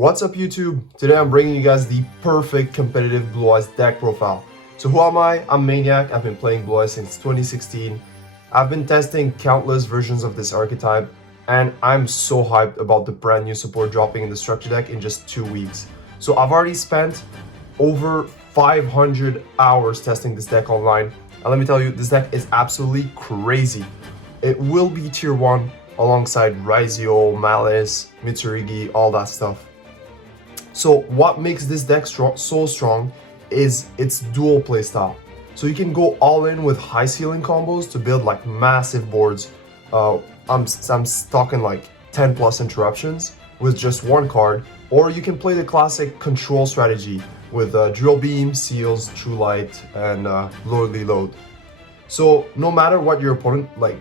What's up YouTube? Today I'm bringing you guys the perfect competitive Blue Eyes deck profile. So who am I? I'm Maniac. I've been playing Blue Eyes since 2016. I've been testing countless versions of this archetype and I'm so hyped about the brand new support dropping in the structure deck in just 2 weeks. So I've already spent over 500 hours testing this deck online. And let me tell you, this deck is absolutely crazy. It will be tier 1 alongside Yugioh, Malice, Mitsurugi, all that stuff. So what makes this deck so strong is its dual playstyle. So you can go all in with high ceiling combos to build like massive boards. I'm talking like 10 plus interruptions with just one card, or you can play the classic control strategy with drill beam, seals, true light, and lordly load. So no matter what your opponent like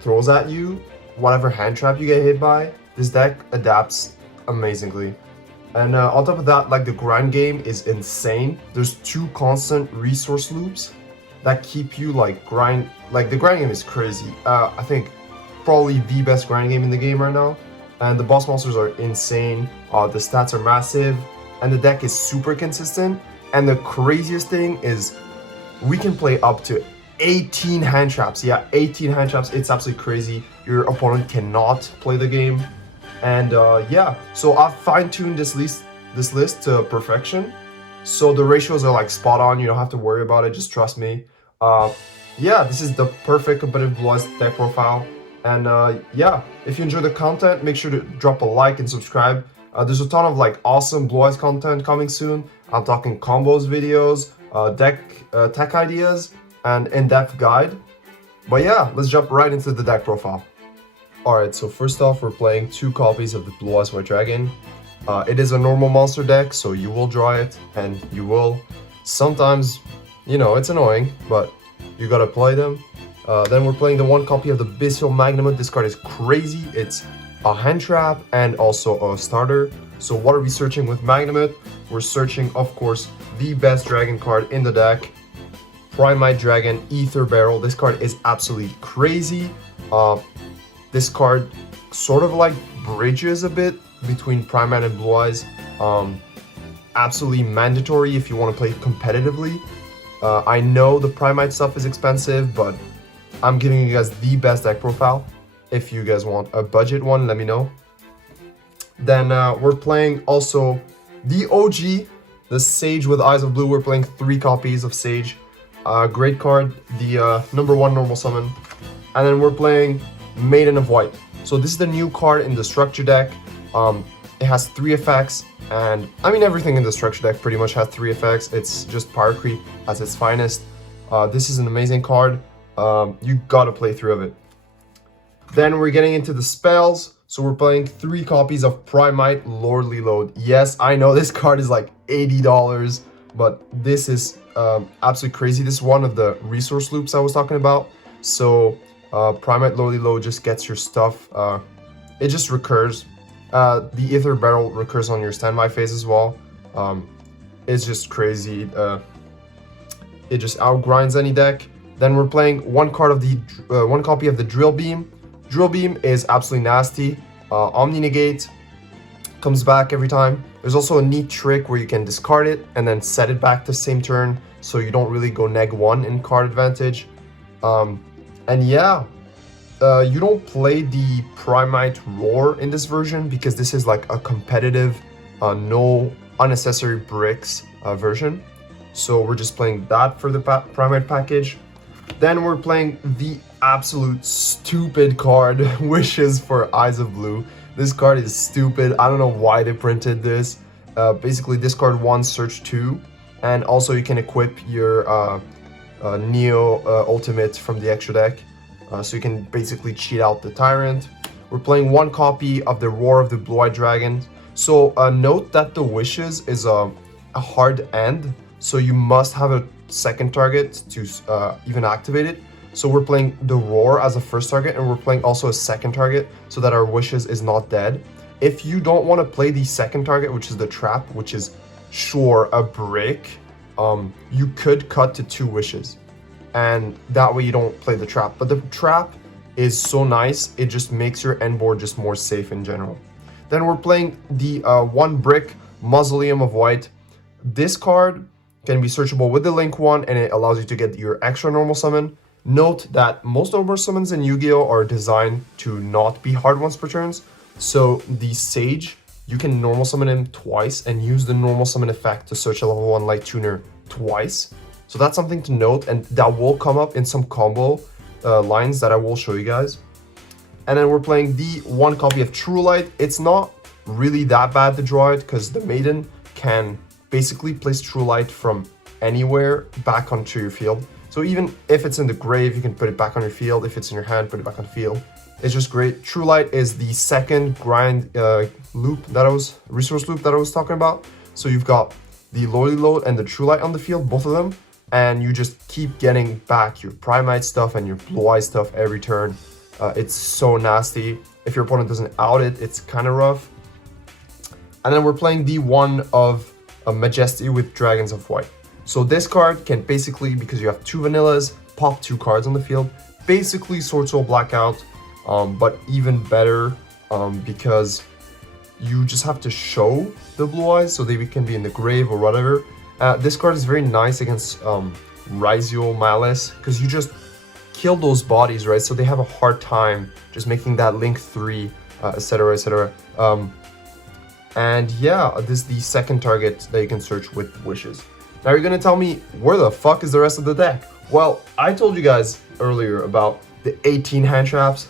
throws at you, whatever hand trap you get hit by, this deck adapts amazingly. And on top of that, like the grind game is insane. There's 2 constant resource loops that keep you like grind. Like the grind game is crazy. I think probably the best grind game in the game right now. And the boss monsters are insane. The stats are massive, and the deck is super consistent. And the craziest thing is, we can play up to 18 hand traps. Yeah, 18 hand traps. It's absolutely crazy. Your opponent cannot play the game. And yeah, so I've fine-tuned this list to perfection. So the ratios are like spot on. You don't have to worry about it. Just trust me. Yeah, this is the perfect competitive Blue Eyes deck profile. And yeah, if you enjoy the content, make sure to drop a like and subscribe. There's a ton of like awesome Blue Eyes content coming soon. I'm talking combos videos, deck tech ideas, and in-depth guide. But yeah, let's jump right into the deck profile. Alright, so first off, we're playing 2 copies of the Blue Eyes White Dragon. It is a normal monster deck, so you will draw it, and you will. Sometimes, you know, it's annoying, but you gotta play them. Then we're playing the 1 copy of the Bestial Magnamut. This card is crazy. It's a hand trap and also a starter. So what are we searching with Magnamut? We're searching, of course, the best dragon card in the deck. Primite Dragon Ether Barrel. This card is absolutely crazy. This card sort of like bridges a bit between Primate and Blue Eyes. Absolutely mandatory if you want to play competitively. I know the Primate stuff is expensive, but I'm giving you guys the best deck profile. If you guys want a budget one, let me know. Then we're playing also the OG, the Sage with Eyes of Blue. We're playing 3 copies of Sage. Great card, the #1 normal summon. And then we're playing Maiden of White. So this is the new card in the structure deck. It has 3 effects, and I mean everything in the structure deck pretty much has 3 effects. It's just power creep at its finest. This is an amazing card. You gotta play through of it. Then we're getting into the spells. So we're playing 3 copies of Primite Lordly Load. Yes, I know this card is like $80, but this is absolutely crazy. This is one of the resource loops I was talking about. So Primate Lordly Load just gets your stuff. It just recurs. The Ether Barrel recurs on your standby phase as well. It's just crazy. It just outgrinds any deck. Then we're playing 1 copy of the Drill Beam. Drill Beam is absolutely nasty. Omni Negate comes back every time. There's also a neat trick where you can discard it and then set it back the same turn, so you don't really go -1 in card advantage. And yeah, you don't play the Primite Roar in this version because this is like a competitive, no unnecessary bricks version. So we're just playing that for the Primite package. Then we're playing the absolute stupid card, Wishes for Eyes of Blue. This card is stupid. I don't know why they printed this. Basically, discard 1, search 2, and also you can equip your Neo ultimate from the extra deck. So you can basically cheat out the Tyrant. We're playing 1 copy of the Roar of the Blue-Eyed Dragon. So note that the Wishes is a hard end, so you must have a second target to even activate it. So we're playing the Roar as a first target, and we're playing also a second target so that our Wishes is not dead. If you don't want to play the second target, which is the Trap, which is sure a brick, you could cut to 2 Wishes. And that way you don't play the Trap. But the Trap is so nice, it just makes your end board just more safe in general. Then we're playing the 1 brick Mausoleum of White. This card can be searchable with the Link 1, and it allows you to get your extra normal summon. Note that most normal summons in Yu-Gi-Oh! Are designed to not be hard ones per turns. So the Sage, you can normal summon him twice and use the normal summon effect to search a level 1 Light Tuner twice. So that's something to note, and that will come up in some combo lines that I will show you guys. And then we're playing the 1 copy of True Light. It's not really that bad to draw it because the Maiden can basically place True Light from anywhere back onto your field. So even if it's in the grave, you can put it back on your field. If it's in your hand, put it back on the field. It's just great. True Light is the second grind resource loop that I was talking about. So you've got the Lowly Load and the True Light on the field, both of them. And you just keep getting back your Primite stuff and your Blue Eye stuff every turn. It's so nasty. If your opponent doesn't out it, it's kind of rough. And then we're playing the 1 of Majesty with Dragons of White. So this card can basically, because you have 2 vanillas, pop 2 cards on the field. Basically Sword Soul Blackout, but even better because you just have to show the Blue Eyes so they can be in the grave or whatever. This card is very nice against Yugioh Malice because you just kill those bodies, right? So they have a hard time just making that Link 3, etc, etc. And yeah, this is the second target that you can search with wishes. Now you're gonna tell me, where the fuck is the rest of the deck? Well, I told you guys earlier about the 18 hand traps.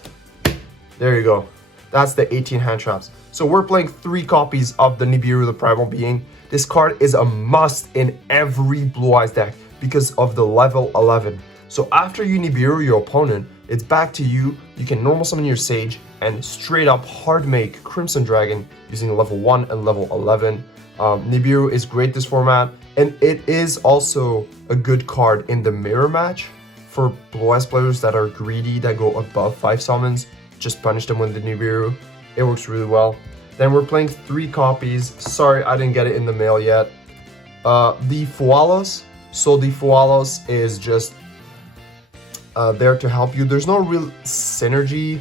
There you go. That's the 18 hand traps. So we're playing 3 copies of the Nibiru, the Primal Being. This card is a must in every Blue Eyes deck because of the level 11. So after you Nibiru your opponent, it's back to you. You can normal summon your Sage and straight up hard make Crimson Dragon using level 1 and level 11. Nibiru is great this format, and it is also a good card in the mirror match for Blue Eyes players that are greedy, that go above 5 summons. Just punish them with the Nibiru. It works really well. Then we're playing 3 copies. Sorry, I didn't get it in the mail yet. The Fualos. So the Fualos is just there to help you. There's no real synergy.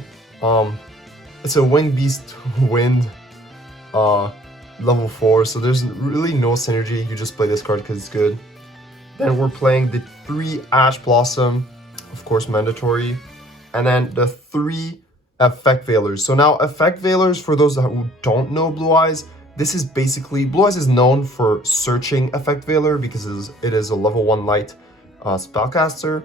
It's a Winged Beast Wind level 4, so there's really no synergy. You just play this card because it's good. Then we're playing the 3 Ash Blossom, of course mandatory, and then the 3 Effect Veilers. So now Effect Veilers, for those who don't know Blue Eyes, this is basically, Blue Eyes is known for searching Effect Veiler because it is a level 1 light spellcaster.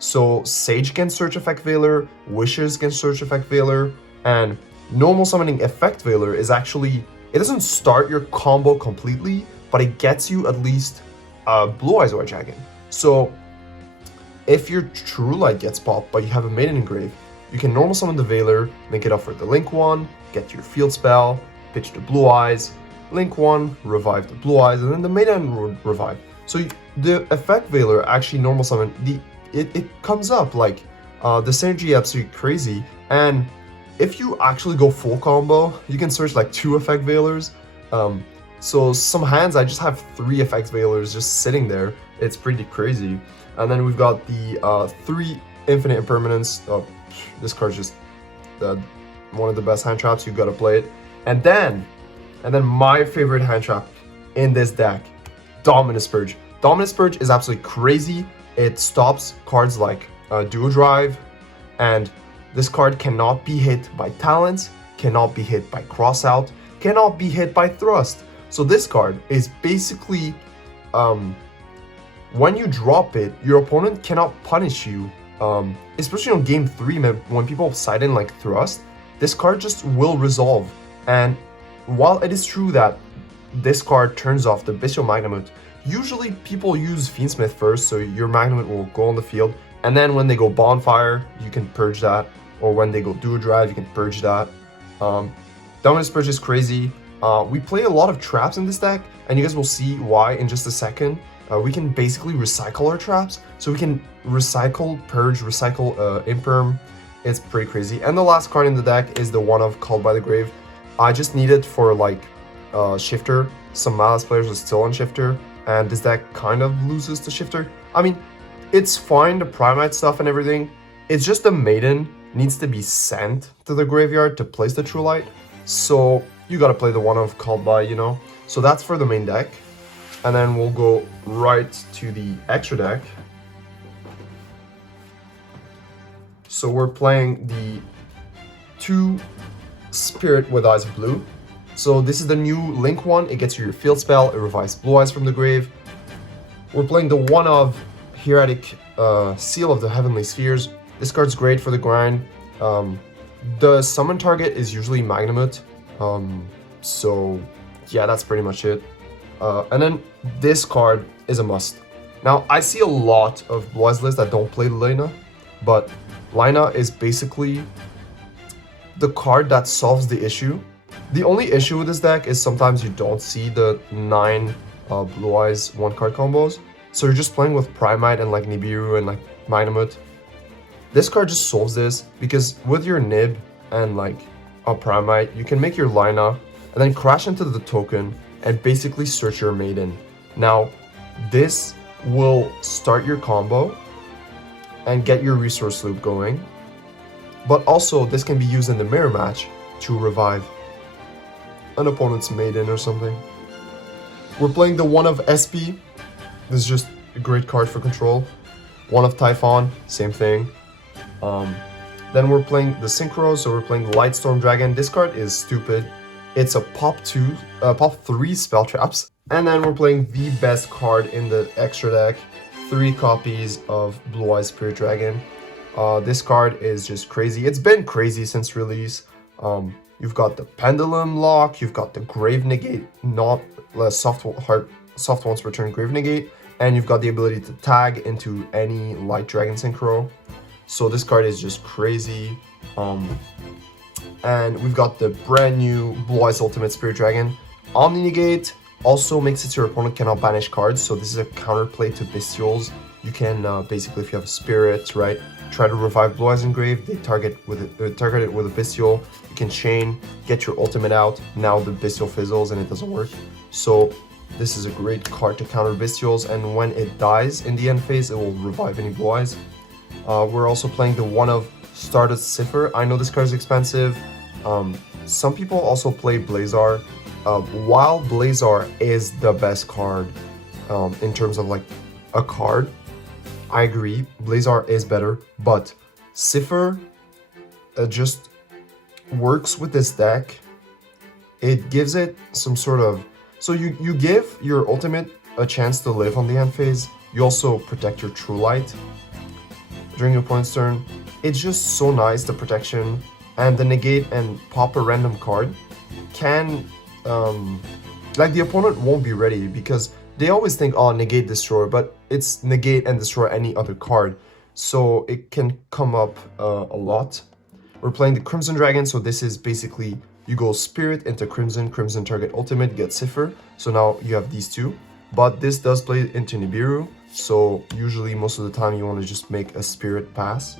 So Sage can search Effect Veiler, Wishes can search Effect Veiler, and normal summoning Effect Veiler is actually, it doesn't start your combo completely, but it gets you at least Blue Eyes White Dragon. So if your True Light gets popped, but you have a Maiden Engrave, you can normal summon the Veiler, link it up for the Link 1, get your field spell, pitch the Blue Eyes, Link 1, revive the Blue Eyes, and then the Maiden revive. So the Effect Veiler actually normal summon, it comes up like the synergy absolutely crazy, and if you actually go full combo, you can search like 2 Effect Veilers. So some hands I just have 3 Effect Veilers just sitting there. It's pretty crazy. And then we've got the 3 Infinite Impermanence. This card's just one of the best hand traps. You've got to play it. And then my favorite hand trap in this deck, Dominus Purge. Dominus Purge is absolutely crazy. It stops cards like Duo Drive, and this card cannot be hit by Talents, cannot be hit by Crossout, cannot be hit by Thrust. So this card is basically, when you drop it, your opponent cannot punish you, especially on game 3 when people side in like Thrust. This card just will resolve. And while it is true that this card turns off the Bestial Magnamut, usually people use Fiendsmith first, so your Magnamut will go on the field, and then when they go Bonfire, you can purge that, or when they go Duo Drive, you can purge that. Dominus Purge is crazy. We play a lot of traps in this deck, and you guys will see why in just a second. We can basically recycle our traps, so we can recycle, purge, recycle Imperm. It's pretty crazy. And the last card in the deck is the one of Called by the Grave. I just need it for like Shifter. Some Malice players are still on Shifter, and this deck kind of loses to Shifter. I mean, it's fine, the Primite stuff and everything. It's just the Maiden needs to be sent to the graveyard to place the True Light. So you gotta play the one of called by, you know. So that's for the main deck. And then we'll go right to the extra deck. So we're playing the 2 Spirit with Eyes of Blue. So this is the new Link one. It gets you your field spell. It revives Blue Eyes from the grave. We're playing the one of Hieratic Seal of the Heavenly Spheres. This card's great for the grind. The summon target is usually Magnamut. So yeah, that's pretty much it. And then this card is a must. Now, I see a lot of Blue Eyes lists that don't play Lina, but Lina is basically the card that solves the issue. The only issue with this deck is sometimes you don't see the 9 Blue Eyes 1-card combos. So you're just playing with Primite and like Nibiru and like Magnamut. This card just solves this because with your Nib and like a Primite, you can make your Lina and then crash into the token and basically search your Maiden. Now, this will start your combo and get your resource loop going. But also, this can be used in the mirror match to revive an opponent's Maiden or something. We're playing the one of SP. This is just a great card for control. One of Typhon, same thing. Then we're playing the Synchro, so we're playing the Lightstorm Dragon. This card is stupid. It's a pop 3 spell traps. And then we're playing the best card in the extra deck, 3 copies of Blue Eyes Spirit Dragon. This card is just crazy. It's been crazy since release. You've got the Pendulum Lock, you've got the Grave Negate, not soft ones return Grave Negate, and you've got the ability to tag into any Light Dragon Synchro. So this card is just crazy. And we've got the brand new Blue Eyes Ultimate Spirit Dragon. Omni Negate also makes it so your opponent cannot banish cards, so this is a counterplay to Bestials. You can basically, if you have a Spirit, right, try to revive Blue Eyes Engraved, they target it with a Bestial. You can chain, get your ultimate out. Now the Bestial fizzles and it doesn't work. So this is a great card to counter Bestials, and when it dies in the end phase, it will revive any Blue Eyes. We're also playing the one of Stardust Cipher. I know this card is expensive. Some people also play Blazar. While Blazar is the best card in terms of like a card, I agree, Blazar is better, but Cipher just works with this deck. It gives it some sort of... So you give your ultimate a chance to live on the end phase. You also protect your True Light during your opponent's turn. It's just so nice, the protection. And the negate and pop a random card can... like the opponent won't be ready because they always think, oh, negate, destroy, but it's negate and destroy any other card. So it can come up a lot. We're playing the Crimson Dragon, so this is basically you go Spirit into Crimson, Crimson target ultimate, get Cipher. So now you have these two. But this does play into Nibiru, so usually most of the time you want to just make a Spirit pass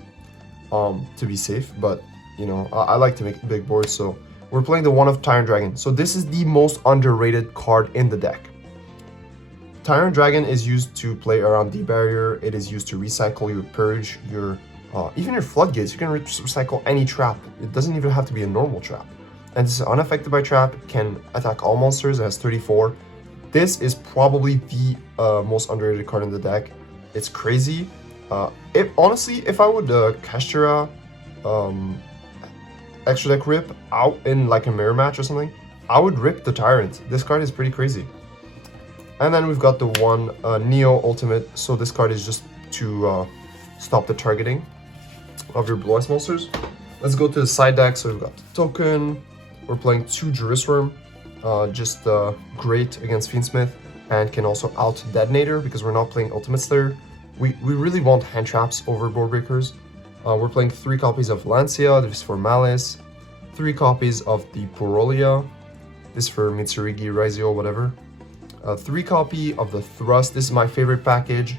to be safe. But you know, I like to make big boards, so we're playing the one of Tyrant Dragon. So this is the most underrated card in the deck. Tyrant Dragon is used to play around D barrier. It is used to recycle your Purge, your even your Floodgates. You can recycle any trap. It doesn't even have to be a normal trap. And this is unaffected by trap. It can attack all monsters. It has 34. This is probably the most underrated card in the deck. It's crazy. Honestly, if I would Kashtira extra deck rip out in like a mirror match or something, I would rip the Tyrant. This card is pretty crazy. And then we've got the one Neo Ultimate. So this card is just to stop the targeting of your Blue Eyes monsters. Let's go to the side deck. So we've got the token. We're playing 2 Jerusalem. Just great against Fiendsmith, and can also out Detonator because we're not playing Ultimate Slayer. We really want hand traps over board breakers. We're playing 3 copies of Lancia, this is for Malice, 3 copies of the Porolia, this is for Mitsurigi, Raizio, whatever. 3 copy of the Thrust, this is my favorite package.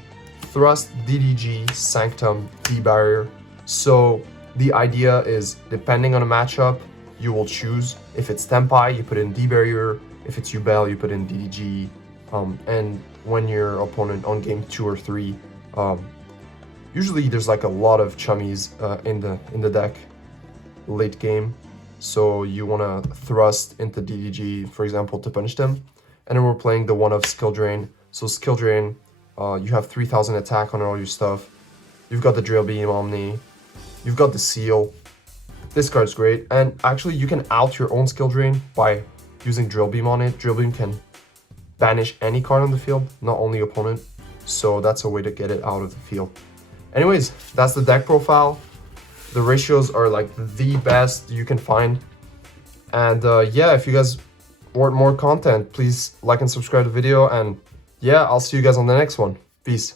Thrust, DDG, Sanctum, D-Barrier. So the idea is, depending on a matchup, you will choose. If it's Tempai, you put in D-Barrier. If it's Yubel, you put in DDG. And when your opponent on game 2 or 3, usually there's like a lot of chummies in the deck late game. So you want to thrust into DDG, for example, to punish them. And then we're playing the one of Skill Drain. So Skill Drain, you have 3000 attack on all your stuff. You've got the Drill Beam Omni. You've got the Seal. This card's great. And actually, you can out your own Skill Drain by using Drill Beam on it. Drill Beam can banish any card on the field, not only opponent. So that's a way to get it out of the field. Anyways, that's the deck profile. The ratios are like the best you can find. And yeah, if you guys want more content, please like and subscribe to the video. And yeah, I'll see you guys on the next one. Peace.